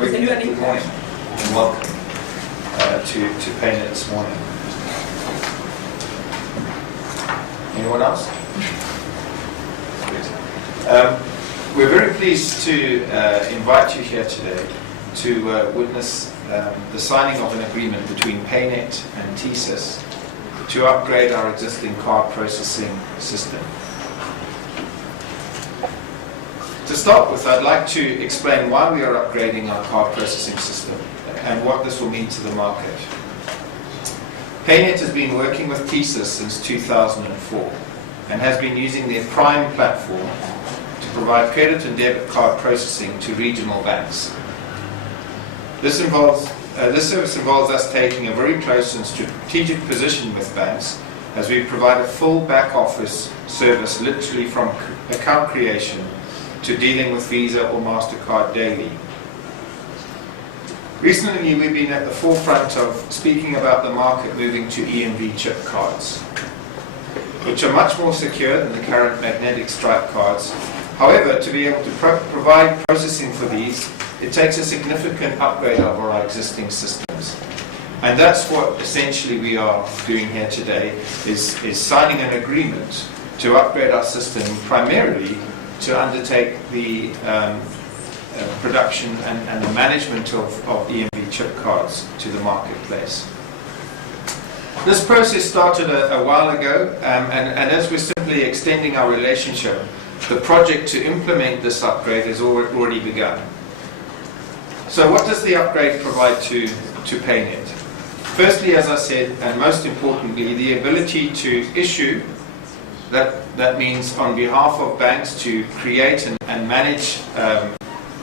Good morning and welcome to Paynet this morning. Anyone else? We're very pleased to invite you here today to witness the signing of an agreement between Paynet and TSYS to upgrade our existing card processing system. To start with, I'd like to explain why we are upgrading our card processing system and what this will mean to the market. Paynet has been working with TSYS since 2004 and has been using their Prime platform to provide credit and debit card processing to regional banks. This service involves us taking a very close and strategic position with banks as we provide a full back office service literally from account creation to dealing with Visa or MasterCard daily. Recently, we've been at the forefront of speaking about the market moving to EMV Chip cards, which are much more secure than the current magnetic stripe cards. However, to be able to provide processing for these, it takes a significant upgrade of our existing systems. And that's what essentially we are doing here today, is signing an agreement to upgrade our system primarily to undertake the production and the management of EMV chip cards to the marketplace. This process started a while ago, and as we're simply extending our relationship, the project to implement this upgrade has already begun. So what does the upgrade provide to Paynet? Firstly, as I said, and most importantly, the ability to issue, that means on behalf of banks to create and manage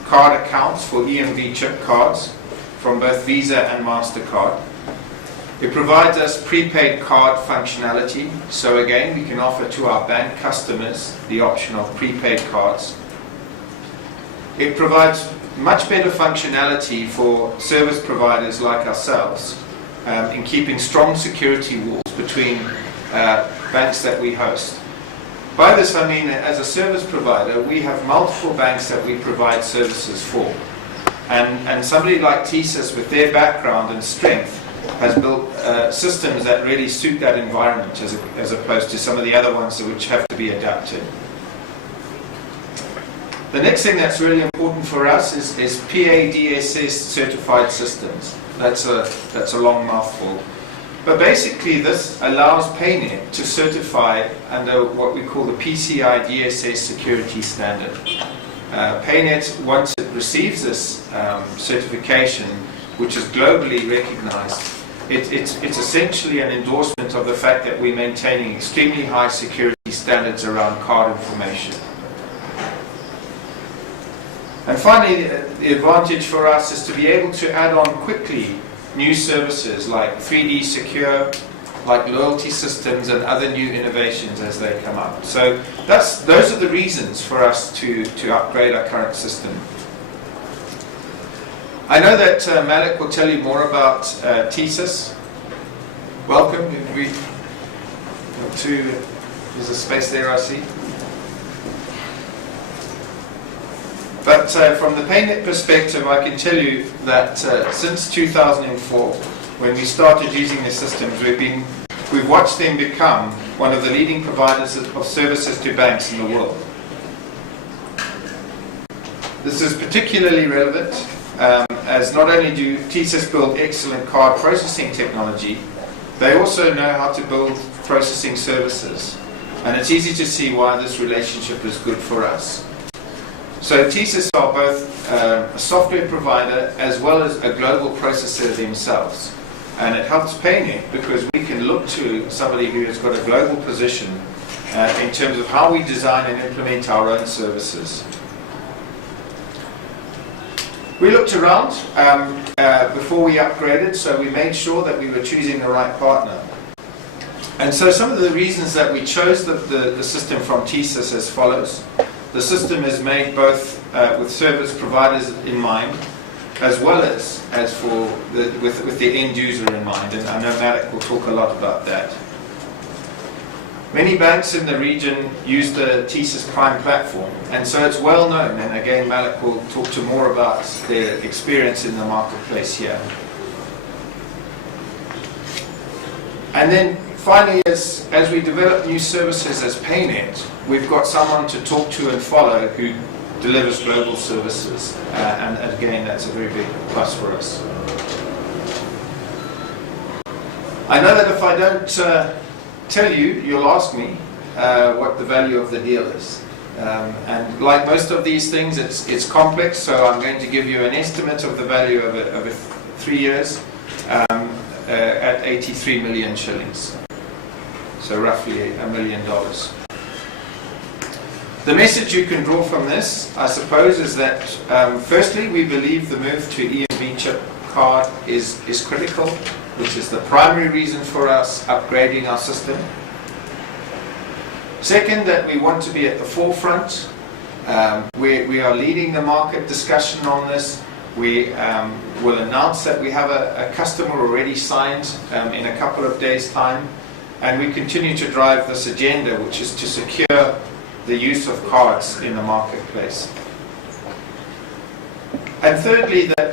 card accounts for EMV chip cards from both Visa and MasterCard. It provides us prepaid card functionality, so again we can offer to our bank customers the option of prepaid cards. It provides much better functionality for service providers like ourselves in keeping strong security walls between banks that we host. By this I mean, as a service provider, we have multiple banks that we provide services for. And somebody like TSYS, with their background and strength, has built systems that really suit that environment as opposed to some of the other ones which have to be adapted. The next thing that's really important for us is PADSS certified systems. That's a long mouthful. But basically this allows Paynet to certify under what we call the PCI DSS security standard. Paynet, once it receives this certification, which is globally recognized, it's essentially an endorsement of the fact that we're maintaining extremely high security standards around card information. And finally, the advantage for us is to be able to add on quickly new services like 3D Secure, like loyalty systems and other new innovations as they come up. So those are the reasons for us to upgrade our current system. I know that Malik will tell you more about TSYS. Welcome. There's a space there, I see. But from the Paynet perspective, I can tell you that since 2004, when we started using the systems, we've watched them become one of the leading providers of services to banks in the world. This is particularly relevant as not only do TSYS build excellent card processing technology, they also know how to build processing services. And it's easy to see why this relationship is good for us. So TSYS are both a software provider as well as a global processor themselves. And it helps Paynet because we can look to somebody who has got a global position in terms of how we design and implement our own services. We looked around before we upgraded, so we made sure that we were choosing the right partner. And so some of the reasons that we chose the system from TSYS as follows. The system is made both with service providers in mind, as well as with the end user in mind, and I know Malik will talk a lot about that. Many banks in the region use the TSYS Prime platform, and so it's well known, and again Malik will talk to more about their experience in the marketplace here. And then finally, as we develop new services as Paynet, we've got someone to talk to and follow who delivers global services, and again that's a very big plus for us. I know that if I don't tell you, you'll ask me what the value of the deal is. And like most of these things, it's complex, so I'm going to give you an estimate of the value over 3 years at 83 million shillings. So roughly $1 million. The message you can draw from this, I suppose, is that firstly, we believe the move to EMV Chip card is critical, which is the primary reason for us upgrading our system. Second, that we want to be at the forefront. We are leading the market discussion on this. We will announce that we have a customer already signed in a couple of days' time, and we continue to drive this agenda, which is to secure the use of cards in the marketplace. And thirdly, that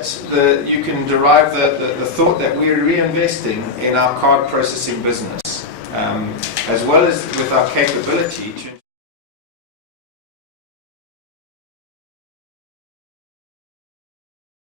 you can derive the thought that we're reinvesting in our card processing business, as well as with our capability to